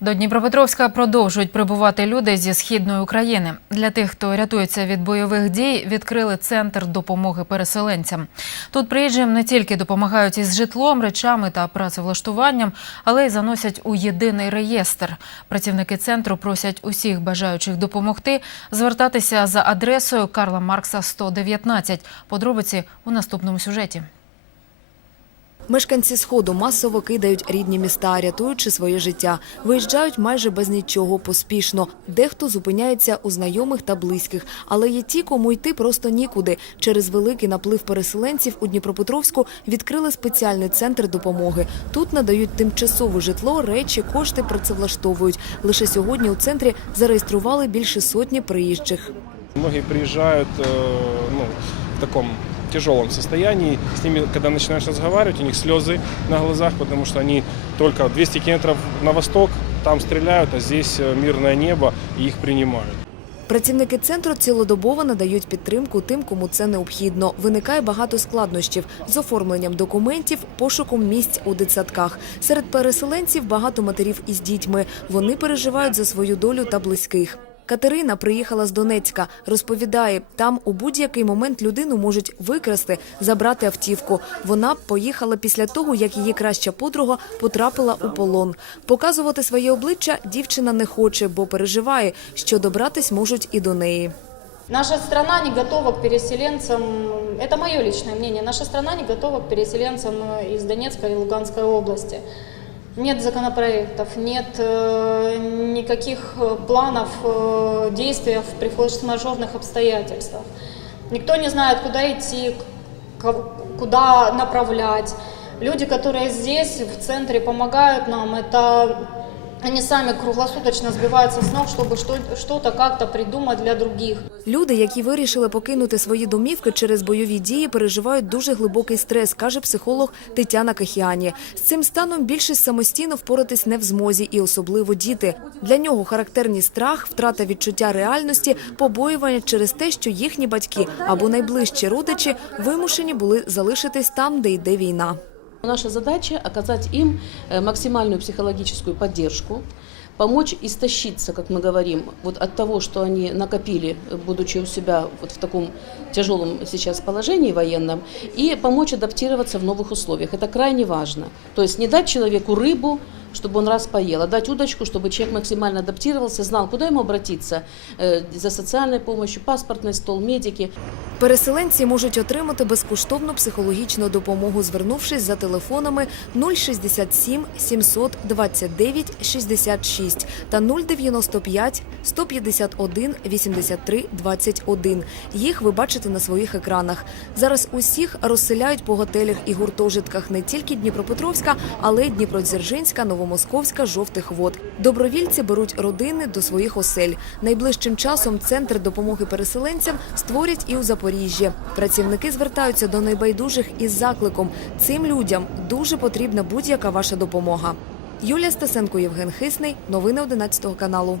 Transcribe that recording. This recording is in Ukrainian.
До Дніпропетровська продовжують прибувати люди зі східної України. Для тих, хто рятується від бойових дій, відкрили центр допомоги переселенцям. Тут приїжджим не тільки допомагають із житлом, речами та працевлаштуванням, але й заносять у єдиний реєстр. Працівники центру просять усіх бажаючих допомогти звертатися за адресою Карла Маркса 119. Подробиці у наступному сюжеті. Мешканці сходу масово кидають рідні міста, рятуючи своє життя. Виїжджають майже без нічого, поспішно. Дехто зупиняється у знайомих та близьких, але є ті, кому йти просто нікуди. Через великий наплив переселенців у Дніпропетровську відкрили спеціальний центр допомоги. Тут надають тимчасове житло, речі, кошти працевлаштовують. Лише сьогодні у центрі зареєстрували більше сотні приїжджих. Многие приезжают э, ну, в таком тяжелом состоянии. С ними, когда начинаешь разговаривать, у них слезы на глазах, потому что они только 200 километров на восток, там стреляют, а здесь э, мирное небо, и их принимают. Працівники центру цілодобово надають підтримку тим, кому це необхідно. Виникає багато складнощів з оформленням документів, пошуком місць у дитсадках. Серед переселенців багато матерів із дітьми. Вони переживають за свою долю та близьких. Катерина приїхала з Донецька. Розповідає, там у будь-який момент людину можуть викрасти, забрати автівку. Вона поїхала після того, як її краща подруга потрапила у полон. Показувати своє обличчя дівчина не хоче, бо переживає, що добратись можуть і до неї. Наша страна не готова к переселенцам, это мое личное мнение, наша страна не готова к переселенцам из Донецкой и Луганской области. Нет законопроектов, нет э, никаких э, планов э, действия в- при форс-мажорных обстоятельствах. Никто не знает, куда идти, к- куда направлять. Люди, которые здесь, в центре, помогают нам, это они сами круглосуточно сбиваются с ног, чтобы что- что-то как-то придумать для других. Люди, які вирішили покинути свої домівки через бойові дії, переживають дуже глибокий стрес, каже психолог Тетяна Кахіані. З цим станом більшість самостійно впоратись не в змозі, і особливо діти. Для нього характерні страх, втрата відчуття реальності, побоювання через те, що їхні батьки або найближчі родичі вимушені були залишитись там, де йде війна. Наша задача оказать им э, максимальную психологическую поддержку, помочь истощиться, как мы говорим, вот от того, что они накопили, э, будучи у себя вот в таком тяжелом сейчас положении военном, и помочь адаптироваться в новых условиях. Это крайне важно. То есть не дать человеку рыбу, чтобы он раз поел, а дать удочку, чтобы человек максимально адаптировался, знал, куда ему обратиться э, за социальной помощью, паспортный стол, медики. Переселенці можуть отримати безкоштовну психологічну допомогу, звернувшись за телефонами 067 729 66 та 095 151 83 21. Їх ви бачите на своїх екранах. Зараз усіх розселяють по готелях і гуртожитках не тільки Дніпропетровська, але й Дніпродзержинська, Новомосковська, Жовтих Вод. Добровільці беруть родини до своїх осель. Найближчим часом центр допомоги переселенцям створять і у Запоріжжі. Працівники звертаються до найбайдужих із закликом. Цим людям дуже потрібна будь-яка ваша допомога. Юлія Стасенко, Євген Хисний. Новини 11 каналу.